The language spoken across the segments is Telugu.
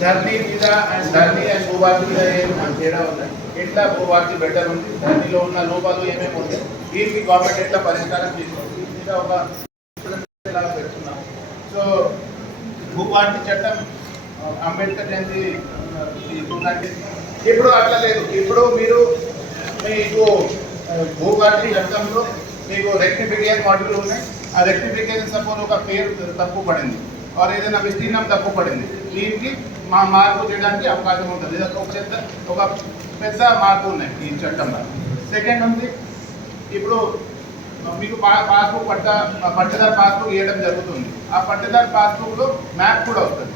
ధర్నీ మీద అండ్ ధర్నీ అండ్ భూభారతి మీద ఏమైనా తేడా ఉంది ఎట్లా భూభారతి బెటర్ ఉంది ధర్నీలో ఉన్న లోపాలు ఏమేమి ఉంది దీనికి గవర్నమెంట్ ఎట్లా పరిష్కారం తీసుకుంది దీని మీద ఒక లాగా పెడుతున్నాం సో భూభారతి చట్టం అంబేద్కర్ జయంతి ఇప్పుడు అట్లా లేదు ఇప్పుడు మీరు మీకు ఆ, భూభారతి చట్టంలో మీకు రెక్టిఫికేషన్ మాడ్యూల్ ఉన్నాయి ఆ రెక్టిఫికేషన్ సపోజ్ ఒక పేరు తప్పు పడింది వారు ఏదైనా విస్తీర్ణం తప్పు పడింది దీనికి మా మార్పు చేయడానికి అవకాశం ఉంటుంది. ఒక చెత్త ఒక పెద్ద మార్పు ఉన్నాయి ఈ చట్టంలో సెకండ్ ఉంది ఇప్పుడు మీకు పా- పాస్బుక్ పట్ట పట్టదారు పాస్బుక్ ఇవ్వడం జరుగుతుంది. ఆ పట్టదారు పాస్బుక్లో మ్యాప్ కూడా వస్తుంది.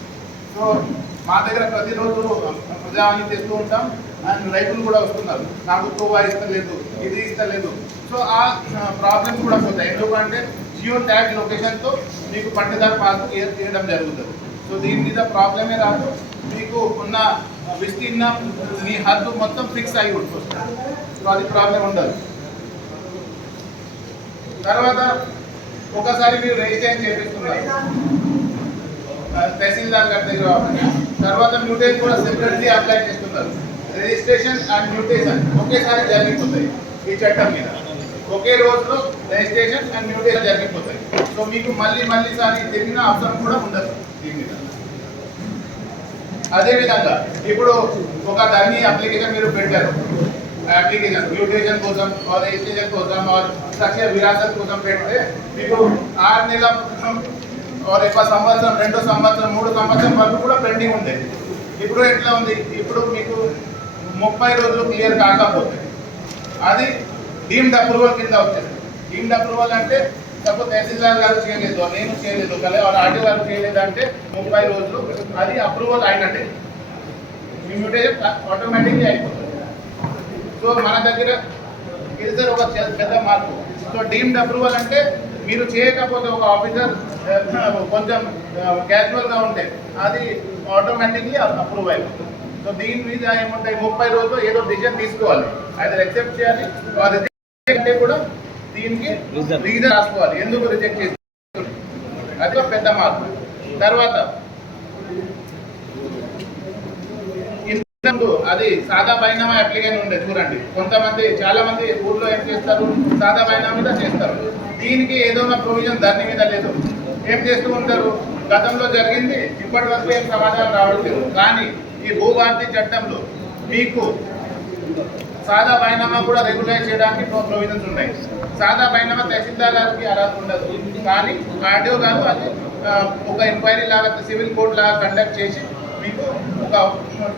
సో మా దగ్గర ప్రతిరోజు ప్రజావాణి చేస్తూ ఉంటాం. అండ్ రైతులు కూడా వస్తున్నారు. నాకు తోవా ఇస్తలేదు ఇది ఇస్తలేదు సో ఆ ప్రాబ్లమ్స్ కూడా పోతాయి. ఎందుకంటే జియో ట్యాగ్ లొకేషన్తో మీకు పట్టదారు పాస్బుక్ ఇవ్వ- ఇవ్వడం జరుగుతుంది. సో దీని మీద ప్రాబ్లమే రాదు. మీకు ఉన్న విస్తీర్ణం మీ హద్దు మొత్తం ఫిక్స్ అయి ఉంటుంది. సో అది ప్రాబ్లం ఉండదు. తర్వాత ఒకసారి మీరు రిజిస్ట్రేషన్ చేపిస్తున్నారు తహసీల్దార్ గారి దగ్గర తర్వాత మ్యూటేషన్ కూడా సెపరేట్లీ అప్లై చేస్తున్నారు. రిజిస్ట్రేషన్ అండ్ మ్యూటేషన్ ఒకేసారి జరిగిపోతాయి ఈ చట్టం మీద. ఒకే రోజులో రిజిస్ట్రేషన్ అండ్ మ్యూటేషన్ జరిగిపోతాయి. సో మీకు మళ్ళీ మళ్ళీ సారి తిరిగిన అవసరం కూడా ఉండదు దీని మీద. అదేవిధంగా ఇప్పుడు ఒక దాన్ని అప్లికేషన్ మీరు పెట్టారు. అప్లికేషన్ మ్యూటేషన్ కోసం ఆర్ రిజిస్ట్రేషన్ కోసం ఆర్ విరాసత్ కోసం పెడితే మీకు ఆరు నెలల ఆర్ ఒక సంవత్సరం రెండు సంవత్సరం మూడు సంవత్సరం వరకు కూడా పెండింగ్ ఉండేది ఇప్పుడు ఎట్లా ఉంది? ఇప్పుడు మీకు ముప్పై రోజులు క్లియర్ కాకపోతే అది డీమ్డ్ అప్రూవల్ కింద వచ్చేది. డీమ్డ్ అప్రూవల్ అంటే సపోజ్ తహసీల్దార్ గారు చేయలేదు నేను చేయలేదు. కలే వారు ఆర్డీ గారు చేయలేదు అంటే ముప్పై రోజులు అది అప్రూవల్ అయినట్టే. ఇమ్యూటేషన్ ఆటోమేటిక్గా అయిపోతుంది. సో మన దగ్గర ఇది సార్ ఒక పెద్ద మార్పు. సో డీమ్డ్ అప్రూవల్ అంటే మీరు చేయకపోతే ఒక ఆఫీసర్ కొంచెం క్యాజువల్గా ఉంటే అది ఆటోమేటిక్లీ అప్రూవ్ అయిపోతుంది. సో దీని మీద ఏముంటాయి? ముప్పై రోజులు ఏదో డిసిజన్ తీసుకోవాలి. అది యాక్సెప్ట్ చేయాలి. రిజెక్ట్ కూడా దీనికి రీజన్ రాసుకోవాలి. ఎందుకు రిజెక్ట్ చేసి? అది ఒక పెద్ద మార్పు. తర్వాత అది సాదా బైనామా అప్లికేషన్ ఉండే చూడండి. కొంతమంది చాలా మంది ఊర్లో ఏం చేస్తారు? సాదా బైనామా మీద చేస్తారు. దీనికి ఏదో ప్రొవిజన్ దాని మీద లేదు. ఏం చేస్తూ ఉంటారు? గతంలో జరిగింది ఇప్పటి వరకు ఏం సమాధానం రావట్లేదు. కానీ ఈ భూభారతి చట్టంలో మీకు సాదా బైనామా కూడా రెగ్యులైజ్ చేయడానికి ప్రొవిజన్స్ ఉన్నాయి. సాదా బైనామా తహసీల్దార్ గారికి అర్హత ఉండదు. కానీ ఆర్డీఓ గారు అది ఒక ఎంక్వైరీ లాగా సివిల్ కోర్ట్ లాగా కండక్ట్ చేసి మీకు ఒక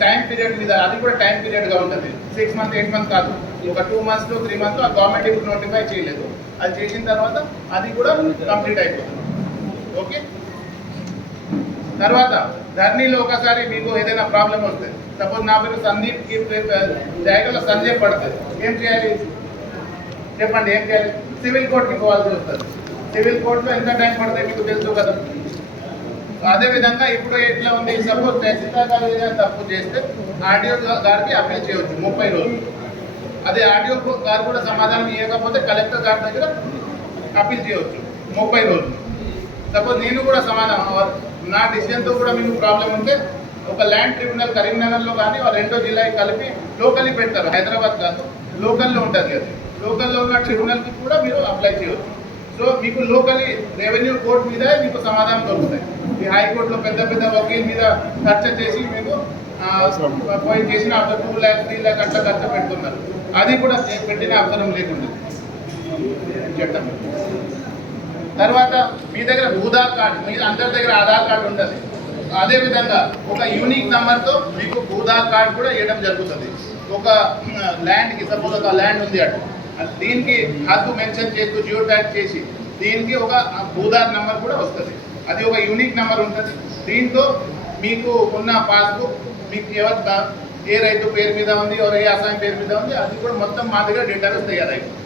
టైం పీరియడ్ మీద అది కూడా టైం పీరియడ్గా ఉంటుంది. సిక్స్ మంత్ ఎయిట్ మంత్ కాదు. ఒక two months to three month ఆ గవర్నమెంట్ ఇప్పుడు నోటిఫై చేయలేదు. అది చేసిన తర్వాత అది కూడా కంప్లీట్ అయిపోతుంది. ఓకే తర్వాత ధర్నీలో ఒకసారి మీకు ఏదైనా ప్రాబ్లం వస్తుంది సపోజ్ నా పేరు సందీప్ ఈ జాగ్రత్తలో సంజయ్ పడుతుంది. ఏం చేయాలి? చెప్పండి ఏం చేయాలి? సివిల్ కోర్టుకి పోవాల్సి వస్తుంది. సివిల్ కోర్టులో ఎంత టైం పడుతుంది మీకు తెలుసు కదా? అదేవిధంగా ఇప్పుడు ఎట్లా ఉంది? సపోజ్ తహసీల్దార్ గారు ఏదైనా తప్పు చేస్తే ఆర్డీఓ గారికి అప్పీల్ చేయవచ్చు ముప్పై రోజులు. అదే ఆర్డీఓ గారు కూడా సమాధానం ఇవ్వకపోతే కలెక్టర్ గారి దగ్గర అప్పీల్ చేయవచ్చు ముప్పై రోజులు. సపోజ్ నేను కూడా సమాధానం నా డిసిజన్తో కూడా మీకు ప్రాబ్లం ఉంటే ఒక ల్యాండ్ ట్రిబ్యునల్ కరీంనగర్లో కానీ ఆ రెండో జిల్లాకి కలిపి లోకల్ని పెడతారు. హైదరాబాద్ కాదు లోకల్లో ఉంటుంది కదా లోకల్లో ఉన్న ట్రిబ్యునల్కి కూడా మీరు అప్లై చేయవచ్చు సో మీకు లోకలీ రెవెన్యూ కోర్ట్ మీద మీకు సమాధానం దొరుకుతాయి. ఈ హైకోర్టులో పెద్ద పెద్ద వకీల్ మీద ఖర్చు చేసి మీకు ఆ, పోయి చేసిన అప్పుడు టూ ల్యాక్ త్రీ ల్యాక్ అట్లా ఖర్చు పెడుతున్నారు. అది కూడా పెట్టిన అవసరం లేకుండా చెప్తాను. తర్వాత మీ దగ్గర భూదార్ కార్డు మీ అందరి దగ్గర ఆధార్ కార్డు ఉంటుంది. అదే విధంగా ఒక యూనిక్ నెంబర్తో మీకు భూదార్ కార్డు కూడా ఇవ్వడం జరుగుతుంది. ఒక ల్యాండ్కి సపోజ్ ఒక ల్యాండ్ ఉంది అటు. అది దీనికి హద్దు మెన్షన్ చేస్తూ జియో ట్యాగ్ చేసి దీనికి ఒక భూదార్ నెంబర్ కూడా వస్తుంది. అది ఒక యూనిక్ నెంబర్ ఉంటుంది. దీంతో మీకు ఉన్న పాస్బుక్ మీకు ఎవరు ఏ రైతు పేరు మీద ఉంది ఎవరు ఏ అసాయం పేరు మీద ఉంది అది కూడా మొత్తం మా దగ్గర డేటాబేస్ తయారైపోతుంది.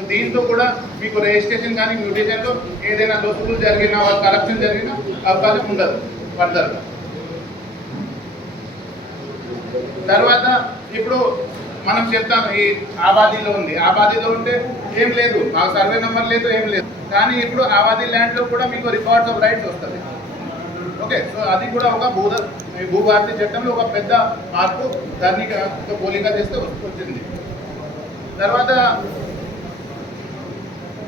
సో దీంతో కూడా మీకు రిజిస్ట్రేషన్ కానీ మ్యూటేషన్లో ఏదైనా లొసుగులు జరిగినా వాళ్ళ కరప్షన్ జరిగినా అవకాశం ఉండదు ఫర్దర్గా తర్వాత ఇప్పుడు మనం చెప్తాం ఈ ఆబాదీలో ఉంది. ఆబాదీలో ఉంటే ఏం లేదు ఆ సర్వే నెంబర్ లేదు ఏం లేదు. కానీ ఇప్పుడు ఆబాదీ ల్యాండ్లో కూడా మీకు రికార్డ్స్ ఆఫ్ రైట్స్ వస్తుంది ఓకే సో అది కూడా ఒక భూద భూభారతి చట్టంలో ఒక పెద్ద మార్పు దాన్ని తో పోలిక చేస్తే వచ్చింది తర్వాత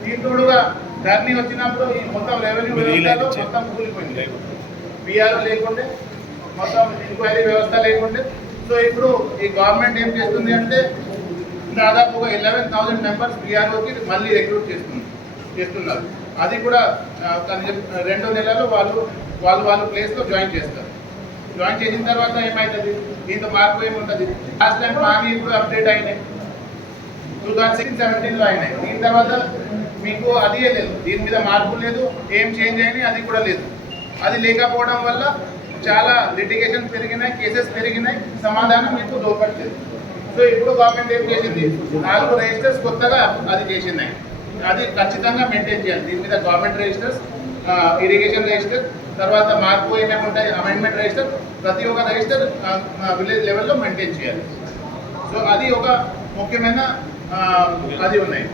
దీంతోడుగా ధర్నీ వచ్చినప్పుడు ఈ మొత్తం రెవెన్యూ వ్యవస్థలో మొత్తం కూలిపోయింది. పిఆర్ లేకుండే మొత్తం ఎంక్వైరీ వ్యవస్థ లేకుండే. సో ఇప్పుడు ఈ గవర్నమెంట్ ఏం చేస్తుంది అంటే దాదాపు ఒక ఎలెవెన్ థౌసండ్ మెంబర్స్ పిఆర్ఓకి మళ్ళీ రిక్రూట్ చేస్తుంది చేస్తున్నారు. అది కూడా రెండు నెలలు వాళ్ళు వాళ్ళు వాళ్ళ ప్లేస్లో జాయిన్ చేస్తారు. జాయిన్ చేసిన తర్వాత ఏమవుతుంది దీంతో మార్పు ఏముంటుంది? లాస్ట్ టైం మావి ఇప్పుడు అప్డేట్ అయినాయి. టూ థౌసండ్ సిక్స్ సెవెంటీన్లో అయినాయి. దీని తర్వాత మీకు అది లేదు. దీని మీద మార్పు లేదు ఏం చేంజ్ అయినాయి అది కూడా లేదు. అది లేకపోవడం వల్ల చాలా లిటిగేషన్ పెరిగినాయి కేసెస్ పెరిగినాయి సమాధానం మీకు దోపట్లేదు సో ఇప్పుడు గవర్నమెంట్ ఏం చేసింది? నాలుగు రిజిస్టర్స్ కొత్తగా అది చేసినాయి అది ఖచ్చితంగా మెయింటైన్ చేయాలి. దీని మీద గవర్నమెంట్ రిజిస్టర్స్ ఇరిగేషన్ రిజిస్టర్ తర్వాత మార్పు ఏమేమి ఉంటాయి అమెండ్మెంట్ రిజిస్టర్ ప్రతి ఒక్క రిజిస్టర్ విలేజ్ లెవెల్లో మెయింటైన్ చేయాలి. సో అది ఒక ముఖ్యమైన అది ఉన్నాయి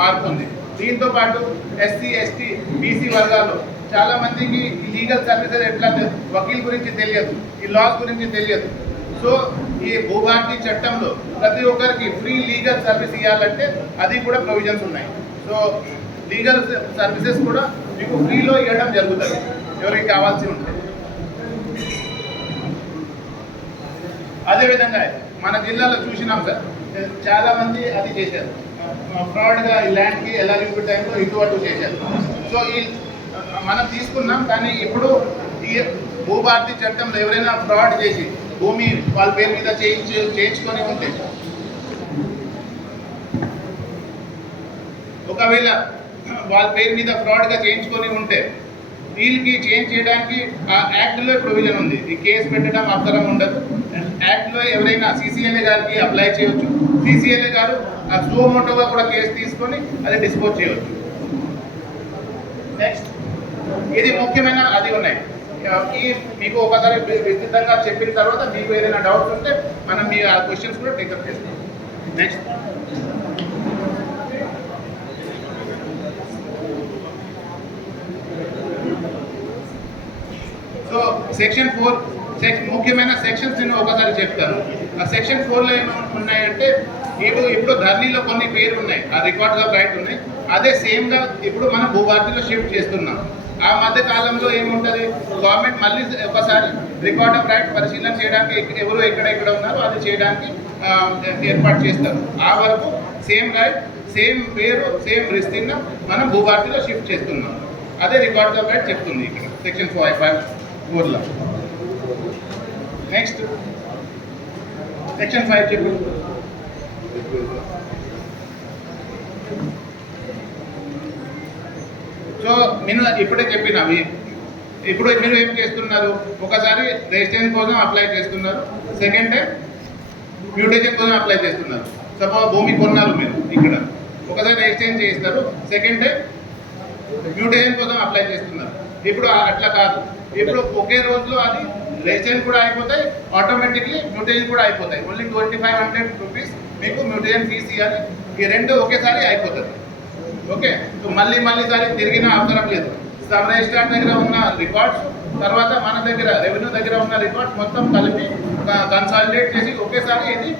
మార్పు ఉంది. దీంతో పాటు ఎస్సీ ఎస్టీ బీసీ వర్గాల్లో చాలా మందికి ఈ లీగల్ సర్వీసెస్ ఎట్లా వకీల్ గురించి తెలియదు ఈ లాస్ గురించి తెలియదు. సో ఈ భూభారతి చట్టంలో ప్రతి ఒక్కరికి ఫ్రీ లీగల్ సర్వీస్ ఇవ్వాలంటే అది కూడా ప్రొవిజన్స్ ఉన్నాయి. సో లీగల్ సర్వీసెస్ కూడా మీకు ఫ్రీలో ఇవ్వడం జరుగుతుంది ఎవరికి కావాల్సి ఉంటే. అదేవిధంగా మన జిల్లాలో చూసినాం సార్ చాలా మంది అది చేశారు. ఫ్రాడ్గా ఈ ల్యాండ్కి ఎలా లింక్ టైంలో ఇటు అటు చేశారు. సో ఈ మనం తీసుకున్నాం కానీ ఇప్పుడు ఈ భూభారతి చట్టంలో ఎవరైనా ఫ్రాడ్ చేసి భూమి వాళ్ళ పేరు మీద చేయించు చేయించుకొని ఉంటే ఒకవేళ వాళ్ళ పేరు మీద ఫ్రాడ్గా చేయించుకొని ఉంటే వీళ్ళకి చేంజ్ చేయడానికి ఆ యాక్ట్లో ప్రొవిజన్ ఉంది. ఈ కేసు పెట్టడం అవసరం ఉండదు. యాక్ట్లో ఎవరైనా సీసీఎల్ఏ గారికి అప్లై చేయొచ్చు. సీసీఎల్ఏ గారు ఆ మోటోగా కూడా కేసు తీసుకొని అది డిస్పోజ్ చేయవచ్చు నెక్స్ట్ ఇది ముఖ్యమైన అది ఉన్నాయి. ఈ మీకు ఒకసారి విస్తృతంగా చెప్పిన తర్వాత మీకు ఏదైనా డౌట్స్ ఉంటే మనం మీ ఆ క్వశ్చన్స్ కూడా టేకప్ చేస్తాం. నెక్స్ట్ సో సెక్షన్ ఫోర్ ముఖ్యమైన సెక్షన్స్ నేను ఒకసారి చెప్తాను. ఆ సెక్షన్ ఫోర్లో ఏమి ఉన్నాయంటే ఇప్పుడు ఇప్పుడు ధర్నీలో కొన్ని పేరు ఉన్నాయి ఆ రికార్డ్స్ ఆఫ్ రైట్ ఉన్నాయి. అదే సేమ్గా ఇప్పుడు మనం భూభారతిలో షిఫ్ట్ చేస్తున్నాం. ఆ మధ్య కాలంలో ఏముంటుంది? గవర్నమెంట్ మళ్ళీ ఒకసారి రికార్డ్ ఆఫ్ రైట్ పరిశీలన చేయడానికి ఎవరు ఎవరు ఎక్కడెక్కడ ఉన్నారో అది చేయడానికి ఏర్పాటు చేస్తారు. ఆ వరకు సేమ్ రైట్ సేమ్ పేరు సేమ్ విస్తీర్ణం మనం భూభారతిలో షిఫ్ట్ చేస్తున్నాం. అదే రికార్డ్ ఆఫ్ రైట్ చెప్తుంది ఇక్కడ సెక్షన్ ఫైవ్ ఫైవ్ ఫోర్లో నెక్స్ట్ సెక్షన్ ఫైవ్ చెప్పు సో నేను ఇప్పుడే చెప్పిన. అవి ఇప్పుడు మీరు ఏం చేస్తున్నారు? ఒకసారి రిజిస్ట్రేషన్ కోసం అప్లై చేస్తున్నారు. సెకండ్ టైం మ్యూటేషన్ కోసం అప్లై చేస్తున్నారు. సపోజ్ భూమి కొన్నారు మీరు ఇక్కడ. ఒకసారి ఎక్స్చేంజ్ చేస్తారు సెకండ్ టైం మ్యూటేషన్ కోసం అప్లై చేస్తున్నారు. ఇప్పుడు ఆ- అట్లా కాదు. ఇప్పుడు ఒకే రోజులో అది రిజిస్ట్రేషన్ కూడా అయిపోతాయి ఆటోమేటిక్లీ మ్యూటేషన్ కూడా అయిపోతాయి. Only twenty five hundred rupees మీకు మ్యూటేషన్ ఫీస్ ఇవ్వాలి. ఈ రెండు ఒకేసారి అయిపోతుంది ఓకే సో మళ్ళీ మళ్ళీ సారి తిరిగిన అవసరం లేదు. సబ్ రిజిస్ట్రార్ దగ్గర ఉన్న రికార్డ్స్ తర్వాత మన దగ్గర రెవెన్యూ దగ్గర ఉన్న రికార్డ్స్ మొత్తం కలిపి కన్సాలిడేట్ చేసి ఒకేసారి ఇది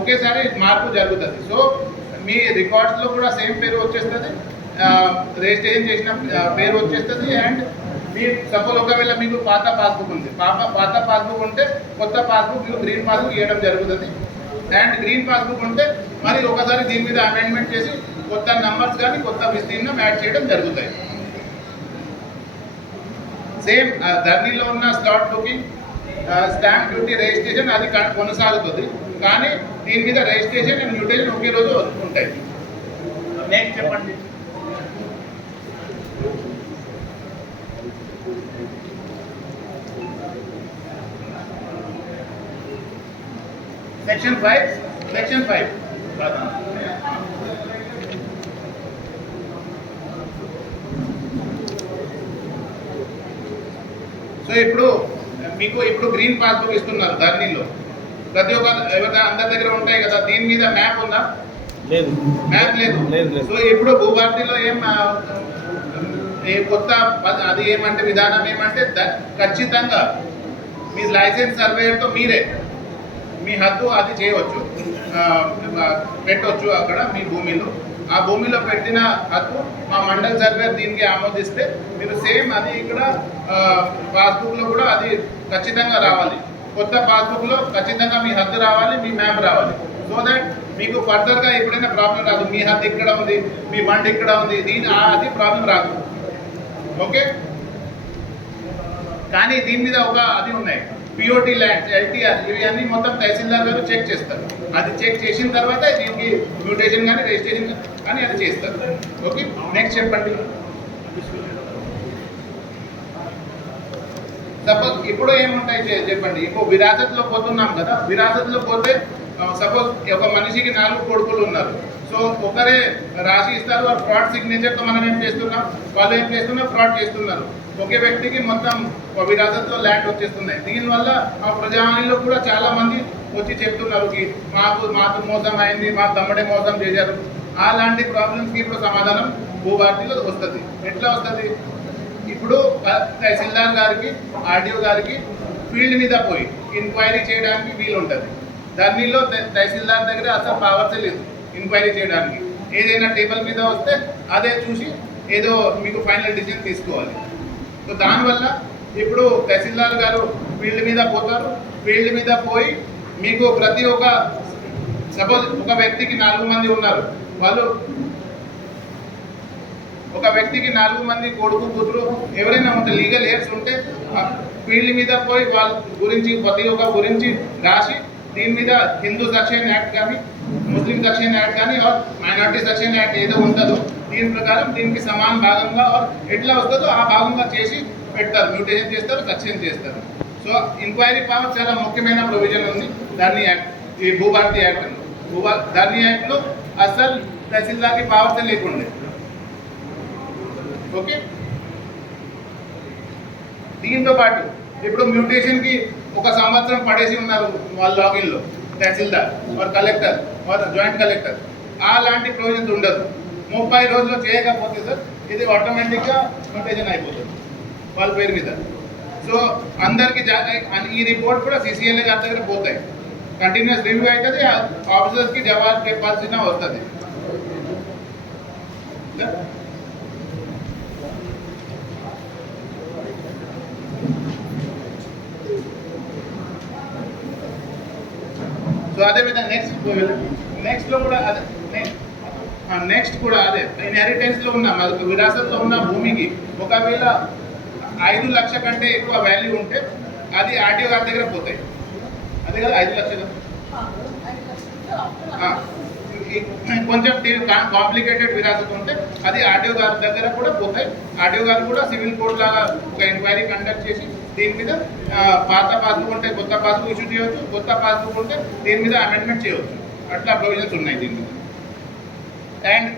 ఒకేసారి మార్పు జరుగుతుంది. సో మీ రికార్డ్స్లో కూడా సేమ్ పేరు వచ్చేస్తుంది. రిజిస్ట్రేషన్ చేసిన పేరు వచ్చేస్తుంది. అండ్ మీ సపోజ్ ఒకవేళ మీకు పాత పాస్బుక్ ఉంది. పాప పాత పాస్బుక్ ఉంటే కొత్త పాస్బుక్ మీకు గ్రీన్ పాస్బుక్ ఇవ్వడం జరుగుతుంది. అండ్ గ్రీన్ పాస్బుక్ ఉంటే మరి ఒకసారి దీని మీద అమెండ్మెంట్ చేసి కొత్త నంబర్స్ కానీ కొత్త విస్తీర్ణం యాడ్ చేయడం జరుగుతాయి. సేమ్ ధర్నీలో ఉన్న slot booking stamp duty registration అది కొనసాగుతుంది. కానీ దీని మీద రిజిస్ట్రేషన్ అండ్ మ్యూటేషన్ ఒకే రోజు ఉంటాయి. నెక్స్ట్ చెప్పండి. Section five section five so ఇప్పుడు మీకు ఇప్పుడు గ్రీన్ పాస్బుక్ ఇస్తున్నారు ధర్నీలో ప్రతి ఒక్క ఎవరి అందరి దగ్గర ఉంటాయి కదా దీని మీద మ్యాప్ ఉందా? లేదు. మ్యాప్ లేదు. సో ఇప్పుడు భూభారతిలో ఏం ఏ కొత్త అది ఏమంటే విధానం ఏమంటే ఖచ్చితంగా మీ లైసెన్స్ సర్వేయర్తో మీరే మీ హద్దు అది చేయవచ్చు. పెట్టవచ్చు అక్కడ మీ భూమిలో. ఆ భూమిలో పెట్టిన హద్దు మా మండల సర్వేర్ దీనికి ఆమోదిస్తే మీరు సేమ్ అది ఇక్కడ పాస్బుక్లో కూడా అది ఖచ్చితంగా రావాలి. కొత్త పాస్బుక్లో ఖచ్చితంగా మీ హద్దు రావాలి మీ మ్యాప్ రావాలి. సో దట్ మీకు ఫర్దర్గా ఎప్పుడైనా ప్రాబ్లం రాదు. మీ హద్దు ఇక్కడ ఉంది మీ బండి ఇక్కడ ఉంది. దీని ఆ- అది ప్రాబ్లం రాదు. ఓకే? కానీ దీని మీద ఒక అది ఉన్నాయి. పిఓటి ల్యాండ్స్ ఎల్టీఆర్ ఇవి మొత్తం తహసీల్దార్ గారు చెక్ చేస్తారు. అది చెక్ చేసిన తర్వాత దీనికి మ్యూటేషన్ కానీ రిజిస్ట్రేషన్ కానీ అది చేస్తారు. ఓకే? నెక్స్ట్ చెప్పండి. సపోజ్ ఇప్పుడు ఏముంటాయి చెప్పండి. ఇప్పుడు విరాసత్లో పోతున్నాం కదా. విరాసత్లో పోతే సపోజ్ ఒక మనిషికి నాలుగు కొడుకులు ఉన్నారు. సో ఒకరే రాసి ఇస్తారు వారు ఫ్రాడ్ సిగ్నేచర్తో మనం ఏం చేస్తున్నాం? వాళ్ళు ఏం చేస్తున్నారు ఫ్రాడ్ చేస్తున్నారు. ఒకే వ్యక్తికి మొత్తం విరాసత్లో ల్యాండ్ వచ్చేస్తున్నాయి. దీనివల్ల ఆ ప్రజావాణిలో కూడా చాలా మంది వచ్చి చెప్తున్నారు మాకు మాకు మోసం అయింది మా తమ్ముడే మోసం చేశారు. అలాంటి ప్రాబ్లమ్స్కి ఇప్పుడు సమాధానం భూభారతిలో వస్తుంది. ఎట్లా వస్తుంది? ఇప్పుడు తహసీల్దార్ గారికి ఆర్డీఓ గారికి ఫీల్డ్ మీద పోయి ఎంక్వైరీ చేయడానికి వీలు ఉంటుంది దానిలో తహసీల్దార్ దగ్గర అసలు పవర్స్ లేదు. ఎంక్వైరీ చేయడానికి. ఏదైనా టేబుల్ మీద వస్తే అదే చూసి ఏదో మీకు ఫైనల్ డిసిజన్ తీసుకోవాలి. సో దానివల్ల ఇప్పుడు తహసీల్దార్ గారు ఫీల్డ్ మీద పోతారు. ఫీల్డ్ మీద పోయి మీకు ప్రతి ఒక్క సపోజ్ ఒక వ్యక్తికి నాలుగు మంది ఉన్నారు. వాళ్ళు ఒక వ్యక్తికి నాలుగు మంది కొడుకు కూతురు ఎవరైనా ఉంటే లీగల్ ఏర్స్ ఉంటే ఫీల్డ్ మీద పోయి వాళ్ళ గురించి ప్రతి ఒక్క గురించి రాసి దీని మీద హిందూ సెక్షన్ యాక్ట్ కానీ ముస్లిం సెక్షన్ యాక్ట్ కానీ ఆర్ మైనార్టీ సెక్షన్ యాక్ట్ ఏదో ఉంటుందో దీని ప్రకారం దీనికి సమాన భాగంగా ఆర్ ఎట్లా వస్తుందో ఆ భాగంగా చేసి పెడతారు మ్యూటేషన్ చేస్తారు సెక్షన్ చేస్తారు. సో ఎంక్వైరీ పవర్ చాలా ముఖ్యమైన ప్రొవిజన్ ఉంది దాన్ని యాక్ట్ ఈ భూభారతి యాక్ట్ భూభా దాన్ని యాక్ట్లో అసలు తహసీల్దార్కి పవర్స్ లేకుండే. ఓకే? దీంతో పాటు ఇప్పుడు మ్యూటేషన్కి ఒక సంవత్సరం పడేసి ఉన్నారు వాళ్ళ లాగిన్లో తహసీల్దార్ వారు కలెక్టర్ వారు జాయింట్ కలెక్టర్ అలాంటి ప్రొవిజన్స్ ఉండదు. ముప్పై రోజులు చేయకపోతే సార్ ఇది ఆటోమేటిక్గా నోటేషన్ అయిపోతుంది వాళ్ళ పేరు మీద. సో అందరికి జా- ఈ రిపోర్ట్ కూడా సిసిఎల్ఏ గారి దగ్గర పోతాయి. కంటిన్యూస్ రివ్యూ అవుతుంది ఆఫీసర్స్కి జవాబు చెప్పాల్సిన వస్తుంది. సో అదే విధంగా నెక్స్ట్ నెక్స్ట్లో కూడా అదే నెక్స్ట్ కూడా అదే. ఇన్హెరిటెన్స్లో ఉన్న మనకు విరాసత్లో ఉన్న భూమికి. ఒకవేళ ఐదు లక్ష కంటే ఎక్కువ వాల్యూ ఉంటే అది ఆర్టీఓ గారి దగ్గర పోతాయి. అదే కదా ఐదు లక్షలు. కొంచెం కాంప్లికేటెడ్ విరాసత్ ఉంటే అది ఆర్టీఓ గారి దగ్గర కూడా పోతాయి. ఆర్టీఓ గారు కూడా సివిల్ కోర్టు లాగా ఒక ఎంక్వైరీ కండక్ట్ చేసి దీని మీద పాత పాస్బుక్ ఉంటే కొత్త పాస్బుక్ ఇష్యూ చేయవచ్చు కొత్త పాస్బుక్ ఉంటే దీని మీద అమెండ్మెంట్ చేయవచ్చు. అట్లా ప్రొవిజన్స్ ఉన్నాయి దీని మీద. అండ్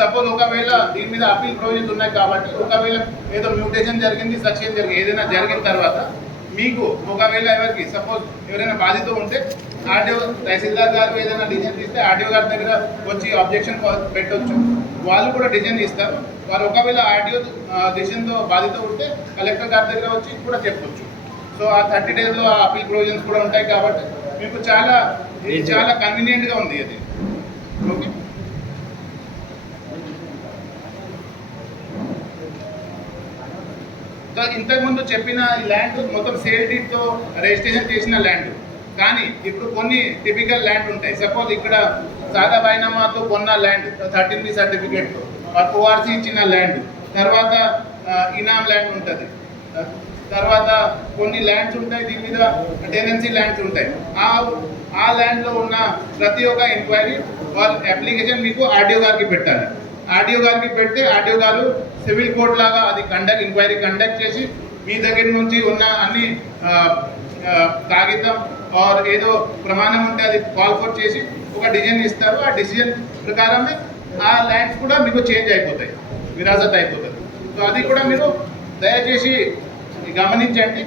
సపోజ్ ఒకవేళ దీని మీద అప్పీల్ ప్రొవిజన్స్ ఉన్నాయి కాబట్టి ఒకవేళ ఏదో మ్యూటేషన్ జరిగింది సక్షన్ జరిగింది ఏదైనా జరిగిన తర్వాత మీకు ఒకవేళ ఎవరికి సపోజ్ ఎవరైనా బాధిత ఉంటే ఆర్డీఓ తహసీల్దార్ గారు ఏదైనా డిసిజన్ తీస్తే ఆర్డీఓ గారి దగ్గర వచ్చి అబ్జెక్షన్ పెట్టొచ్చు. వాళ్ళు కూడా డిసిజన్ ఇస్తారు. వారు ఒకవేళ ఆర్డీఓ డిసిజన్తో బాధిత ఉంటే కలెక్టర్ గారి దగ్గర వచ్చి కూడా చెప్పొచ్చు. సో ఆ థర్టీ డేస్లో ఆ అప్పీల్ ప్రొవిజన్స్ కూడా ఉంటాయి కాబట్టి మీకు చాలా చాలా కన్వీనియంట్గా ఉంది అది. ఓకే? సో ఇంతకుముందు చెప్పిన ఈ ల్యాండ్ మొత్తం సేల్ డీడ్తో రిజిస్ట్రేషన్ చేసిన ల్యాండ్. కానీ ఇప్పుడు కొన్ని టిపికల్ ల్యాండ్ ఉంటాయి. సపోజ్ ఇక్కడ సాదా బైనామాతో కొన్న land thirteen B certificate ORC ఇచ్చిన ల్యాండ్ తర్వాత ఇనామ్ ల్యాండ్ ఉంటుంది. తర్వాత కొన్ని ల్యాండ్స్ ఉంటాయి దీని మీద టెనెన్సీ ల్యాండ్స్ ఉంటాయి. ఆ ఆ ల్యాండ్లో ఉన్న ప్రతి ఒక్క ఎంక్వైరీ వాళ్ళ అప్లికేషన్ మీకు ఆర్డీఓ గారికి పెట్టాలి. ఆర్డీఓ గారికి పెడితే ఆర్డీఓ గారు సివిల్ కోర్ట్ లాగా అది కండక్ట్ ఎంక్వైరీ కండక్ట్ చేసి మీ దగ్గర నుంచి ఉన్న అన్ని కాగితం ఆర్ ఏదో ప్రమాణం ఉంటే అది కాల్ చేసి ఒక డిసిజన్ ఇస్తారు. ఆ డిసిజన్ ప్రకారమే ఆ ల్యాండ్స్ కూడా మీకు చేంజ్ అయిపోతాయి. విరాసత్ అయిపోతుంది. సో అది కూడా మీరు దయచేసి గమనించండి.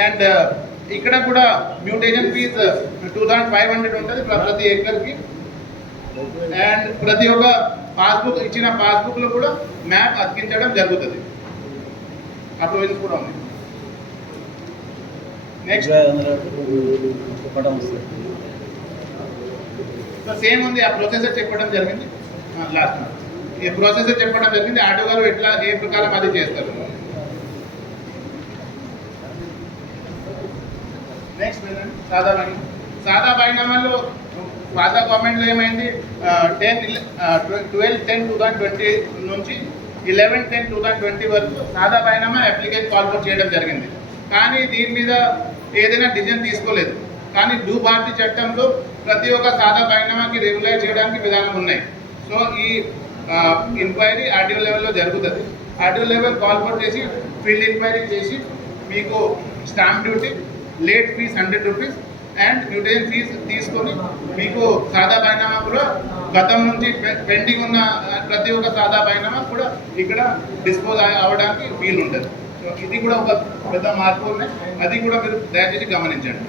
అండ్ ఇక్కడ కూడా mutation fee two thousand five hundred ఉంటుంది ప్ర- ప్రతి ఎకర్కి అండ్ ప్రతి ఒక్క పాస్బుక్ ఇచ్చిన పాస్బుక్లో కూడా మ్యాప్ అతికించడం జరుగుతుంది. ఆ ప్రొవిజన్స్ కూడా ఉంది. నెక్స్ట్ సో సేమ్ ఉంది. ఆ ప్రొసెసర్ చెప్పడం జరిగింది. లాస్ట్ ఈ చెప్పడం జరిగింది. ఆటో గారు ఎట్లా ఏ ప్రకారం అది చేస్తారు? నెక్స్ట్ సాదా బైనా సాదా బైనామాలో పాత గవర్నమెంట్లో ఏమైంది? Ten twelve ten two thousand twenty నుంచి eleven ten two thousand twenty వరకు సాదా బైనామా అప్లికేషన్ కాల్ఫర్ చేయడం జరిగింది. కానీ దీని మీద ఏదైనా డిసిజన్ తీసుకోలేదు. కానీ డ్యూ భారతి చట్టంలో ప్రతి ఒక్క సాదా బైనామాకి రెగ్యులైజ్ చేయడానికి విధానం ఉన్నాయి. సో ఈ ఎంక్వైరీ ఆర్డీఓ లెవెల్లో జరుగుతుంది. ఆర్డీఓ లెవెల్ కాల్ఫర్ చేసి ఫీల్డ్ ఎంక్వైరీ చేసి మీకు stamp duty late fee hundred rupees and mutation fee తీసుకొని మీకు సాదా బైనామా కూడా గతం నుంచి పెండింగ్ ఉన్న ప్రతి ఒక్క సాదా బైనామా కూడా ఇక్కడ డిస్పోజ్ అవ్వడానికి వీలు ఉంటుంది సో ఇది కూడా ఒక పెద్ద మార్పు ఉన్నాయి. అది కూడా మీరు దయచేసి గమనించండి.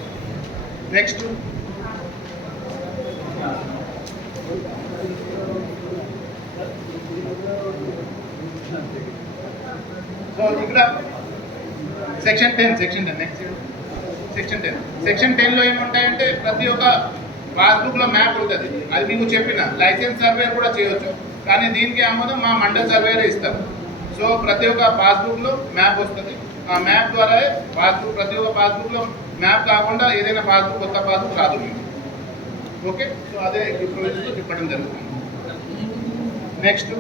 నెక్స్ట్ ఇక్కడ section ten section ten next section ten section టెన్లో ఏముంటాయంటే ప్రతి ఒక్క పాస్బుక్లో మ్యాప్ ఉంటుంది. అది మీకు చెప్పిన. లైసెన్స్ సర్వే కూడా చేయొచ్చు. కానీ దీనికి ఆమోదం మా మండల సర్వేరే ఇస్తారు. సో ప్రతి ఒక్క పాస్బుక్లో మ్యాప్ వస్తుంది. ఆ మ్యాప్ ద్వారా పాస్బుక్ ప్రతి ఒక్క పాస్బుక్లో మ్యాప్ కాకుండా ఏదైనా పాస్బుక్ కొత్త పాస్బుక్ రాదు మీకు. ఓకే సో అదే ఇప్పుడు చెప్పడం జరుగుతుంది. Next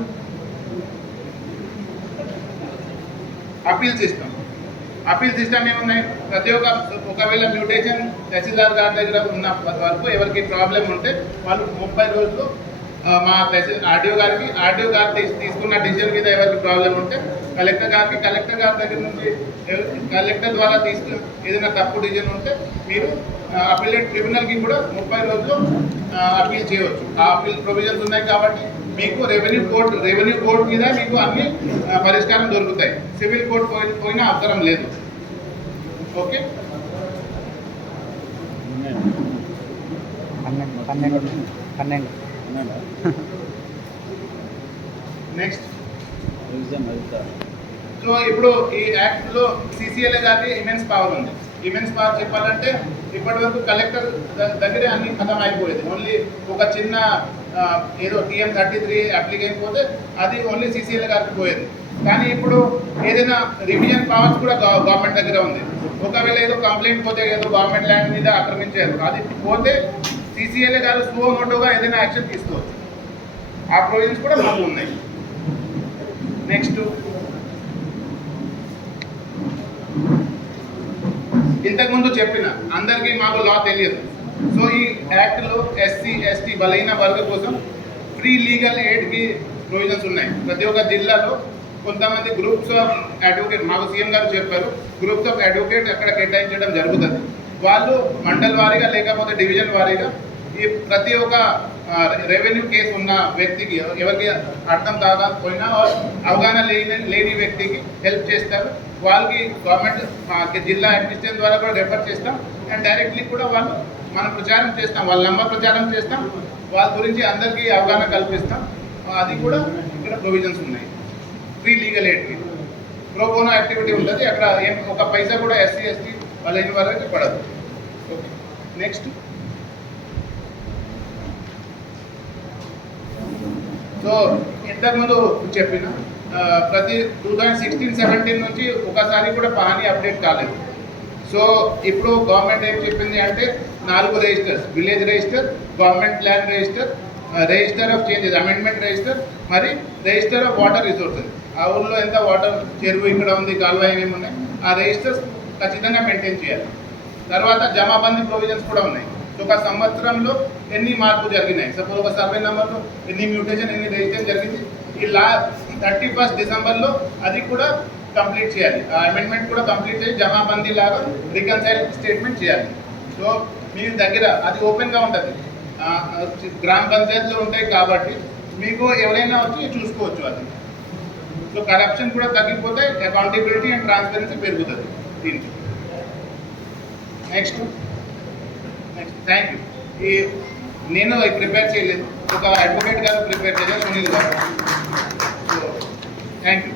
appeal system appeal system ఏమున్నాయి ప్రతి ఒక్క ఒకవేళ మ్యూటేషన్ తహసీల్దార్ గారి దగ్గర ఉన్న వరకు ఎవరికి ప్రాబ్లం ఉంటే వాళ్ళు ముప్పై రోజులు మా తహసీల్ ఆర్డీఓ గారికి ఆర్డీఓ గారు తీసు- తీసుకున్న డిసిజన్ మీద ఎవరికి ప్రాబ్లం ఉంటే కలెక్టర్ గారికి కలెక్టర్ గారి దగ్గర నుంచి కలెక్టర్ ద్వారా తీసుకున్న ఏదైనా తప్పు డిసిజన్ ఉంటే మీరు అపీలేట్ ట్రిబ్యునల్కి కూడా ముప్పై రోజులు అపీల్ చేయవచ్చు. ఆ అపీల్ ప్రొవిజన్స్ ఉన్నాయి కాబట్టి మీకు రెవెన్యూ కోర్ట్ రెవెన్యూ కోర్ట్ మీద మీకు అన్ని పరిష్కారం దొరుకుతాయి. సివిల్ కోర్ట్ పోయి పోయిన అవసరం లేదు. ఓకే? పన్నెండు పన్నెండు నెక్స్ట్ సో ఇప్పుడు ఈ యాక్ట్లో సిసిఎల్ఏ గారి ఇమెన్స్ పవర్ ఉంది. ఇమెన్స్ పవర్ చెప్పాలంటే ఇప్పటి వరకు కలెక్టర్ దగ్గరే అన్ని ఖతం అయిపోయేది. ఓన్లీ ఒక చిన్న ఏదో టీఎం థర్టీ త్రీ అప్లికేషన్ పోతే అది ఓన్లీ సీసీఎల్ గారికి పోయేది. కానీ ఇప్పుడు ఏదైనా రివిజన్ పవర్స్ కూడా గవర్నమెంట్ దగ్గర ఉంది. ఒకవేళ ఏదో కంప్లైంట్ పోతే ఏదో గవర్నమెంట్ ల్యాండ్ మీద ఆక్రమించారు అది పోతే సీసీఎల్ గారు స్లో మోటోగా ఏదైనా యాక్షన్ తీసుకోవచ్చు. ఆ ప్రొవిజన్స్ కూడా మాకు ఉన్నాయి. నెక్స్ట్. ఇంతకుముందు చెప్పిన అందరికీ మాకు లా తెలియదు. సో ఈ యాక్ట్లో ఎస్సీ ఎస్టీ బలహీన వర్గ కోసం ఫ్రీ లీగల్ ఎయిడ్కి ప్రొవిజన్స్ ఉన్నాయి. ప్రతి ఒక్క జిల్లాలో కొంతమంది గ్రూప్స్ ఆఫ్ అడ్వకేట్ మాకు సీఎం గారు చెప్పారు గ్రూప్స్ ఆఫ్ అడ్వకేట్ అక్కడ కేటాయించడం జరుగుతుంది. వాళ్ళు మండల్ వారీగా లేకపోతే డివిజన్ వారీగా ఈ ప్రతి ఒక్క రెవెన్యూ కేసు ఉన్న వ్యక్తికి ఎవరికి అర్థం కాకపోయినా అవగాహన లేని లేని వ్యక్తికి హెల్ప్ చేస్తారు. వాళ్ళకి గవర్నమెంట్ జిల్లా అడ్మినిస్ట్రేషన్ ద్వారా కూడా రెఫర్ చేస్తాం. అండ్ డైరెక్ట్లీ కూడా వాళ్ళు మనం ప్రచారం చేస్తాం వాళ్ళ నెంబర్ ప్రచారం చేస్తాం వాళ్ళ గురించి అందరికీ అవగాహన కల్పిస్తాం. అది కూడా ఇక్కడ ప్రొవిజన్స్ ఉన్నాయి. Free legal aid pro bono activity ఉంటుంది అక్కడ ఏం ఒక పైసా కూడా ఎస్సీ ఎస్టీ వాళ్ళ వరకు పడదు. ఓకే నెక్స్ట్ సో ఇంతకుముందు చెప్పిన ప్రతి టూ థౌజండ్ సిక్స్టీన్ సెవెంటీన్ నుంచి ఒకసారి కూడా పహాని అప్డేట్ కాలేదు. సో ఇప్పుడు గవర్నమెంట్ ఏం చెప్పింది అంటే నాలుగు registers village register government land register register of changes amendment register మరి రిజిస్టర్ ఆఫ్ వాటర్ రిసోర్సెస్. ఆ ఊళ్ళో ఎంత వాటర్ చెరువు ఇక్కడ ఉంది కాలువ ఏమేమి ఉన్నాయి ఆ రిజిస్టర్స్ ఖచ్చితంగా మెయింటైన్ చేయాలి. తర్వాత జమాబందీ ప్రొవిజన్స్ కూడా ఉన్నాయి. సో ఒక సంవత్సరంలో ఎన్ని మార్పు జరిగినాయి? సపోజ్ ఒక సర్వే నెంబర్లో ఎన్ని మ్యూటేషన్ ఎన్ని రిజిస్ట్రేషన్ జరిగింది ఈ లా థర్టీ ఫస్ట్ డిసెంబర్లో అది కూడా కంప్లీట్ చేయాలి. ఆ అమెండ్మెంట్ కూడా కంప్లీట్ చేసి జమాబందీ లాగా రికన్సైల్ స్టేట్మెంట్ చేయాలి. సో మీ దగ్గర అది ఓపెన్గా ఉంటుంది. గ్రామ పంచాయతీలో ఉంటాయి కాబట్టి మీకు ఎవరైనా వచ్చి చూసుకోవచ్చు అది. సో కరప్షన్ కూడా తగ్గిపోతే అకౌంటబిలిటీ అండ్ ట్రాన్స్పరెన్సీ పెరుగుతుంది దీనికి. నెక్స్ట్ నెక్స్ట్ థ్యాంక్ యూ ఈ నేను ప్రిపేర్ చేయలేదు. ఒక అడ్వకేట్ గారు ప్రిపేర్ చేయలేదు సునీల్ గారు. Thank you